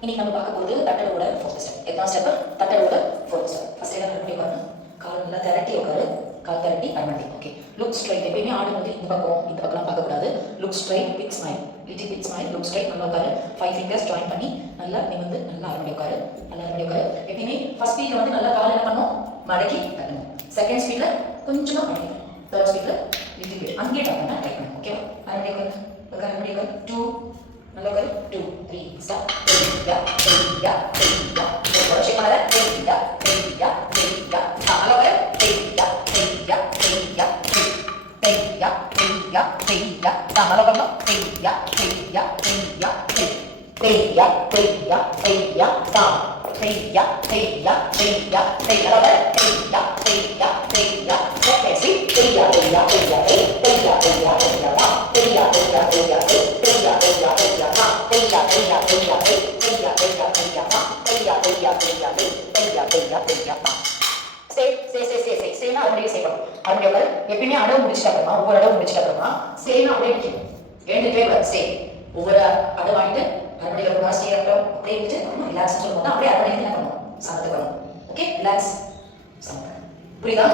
இன்னைக்கு நம்ம பார்க்க போகிறது தட்டலோட ஃபோர்த் ஸ்டெப். எத்தனாவது ஸ்டெப்? தட்டலோட ஃபோர்த் ஸ்டெப். ஃபர்ஸ்ட் என்ன பண்ணி உட்காரணும், கால் நல்லா திரட்டி உட்காரு, கால் திரட்டி அரைமண்டி. Okay, look straight. எப்பயுமே ஆடும்போது இந்த பக்கம்லாம் பார்க்கக்கூடாது. Look straight with smile, little bit smile. Look straight, நல்லா உட்காரு. 5 fingers ஜாயின் பண்ணி நல்லா நிமிர்ந்து நல்லா அரைமண்டி உட்காரு, நல்லா அரைமண்டி உட்காரு. எப்பயுமே ஃபர்ஸ்ட் ஸ்பீட்ல வந்து நல்லா கால் என்ன பண்ணணும், மடக்கி தட்டணும். செகண்ட் ஸ்பீட்ல கொஞ்சமா மடக்கி, தேர்ட் ஸ்பீட்ல லிட்டில் பிட் அங்கேயே ட்ரை பண்ணணும். ஓகேவா? அரைமண்டி உட்காரு, அரைமண்டி உட்காரு. 2 நல்லா உட்காரு. 2 3 ஸ்டார்ட். ஷேக் பண்ணாத. நல்லா உட்காரு. நல்லா உட்காரணும். எப்பயுமே அடவு முடிச்சிட்டு அப்புறமா ஒவ்வொரு அடவு முடிச்சிட்டு அப்புறமா ஸ்டேனா அப்படியே நிற்கும். எழுந்துட்டே வர ஸ்டே. ஒவ்வொரு அடவு வாங்கிட்டு அரைமணிக்கு அப்புறமா ஸ்டே அப்புறம் அப்படியே விட்டு ரிலாக்ஸ் சொல்லும்போது அப்படியே அரைமணிக்கு என்ன பண்ணணும், சமத்துக்கு வரணும். ஓகே, ரிலாக்ஸ் சமத்து. புரியுதா?